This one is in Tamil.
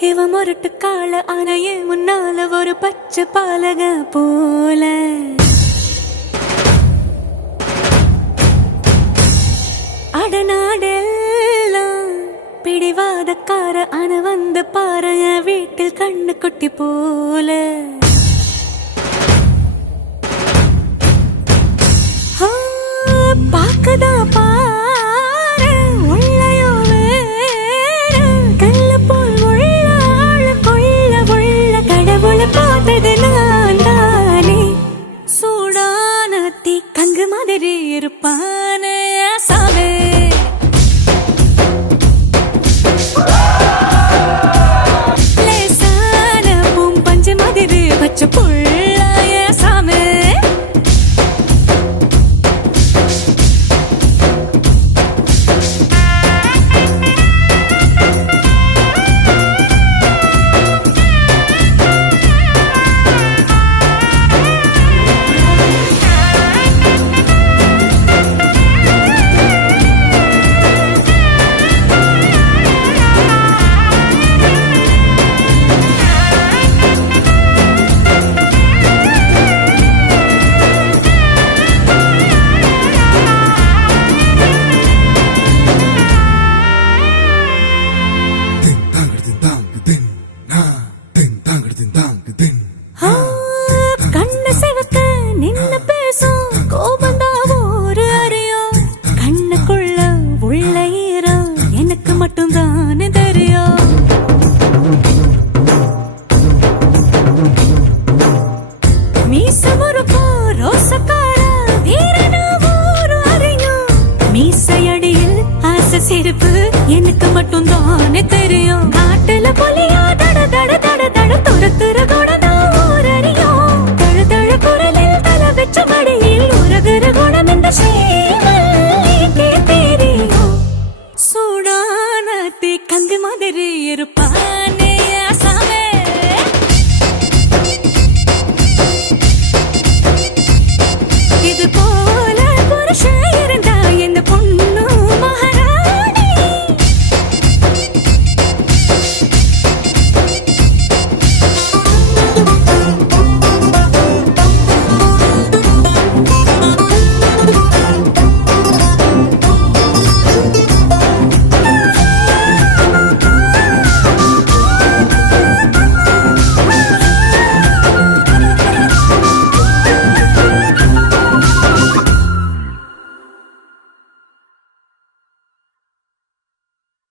இவ முரட்டு கால ஆனையே முன்னால ஒரு பச்சை பாலக போல அடநாடெல்லாம் பிடிவாதக்கார ஆன வந்து பாருங்க வீட்டில் கண்ணு குட்டி போல பாக்கதா பாரு உள்ளயோ வேற கல்ல போல் உள்ள கொள்ள உள்ள கடவுளை பார்த்தது நான் தானே சூடான தீ கங்கு மாதிரி இருப்பானே சாவே லேசான பூம் பஞ்சு மாதிரி பச்சை புள்ளாய சாமே கண்ண சிவக்க நின்னு பேசும் கோபந்தா ஒரு அறியும் கண்ணுக்குள்ள உள்ள ஈரம் எனக்கு மட்டும் தானே தெரியும் மீச முறுக்கோ ரோசக்கார வீரனா ஒரு அறியும் மீசையடியில் ஆசை சிரிப்பு எனக்கு மட்டும் தானே தெரியும் காட்டுல புலியா தட தட தட தட துரத்துற குணதா ஒரு அறியும் தழு தழ குரலில் தலை வச்ச மடியில் உருகுற குணம் இந்த சேவல்லிக்கே தெரியும் சூடான தீ கங்கு மாதிரி இருப்பா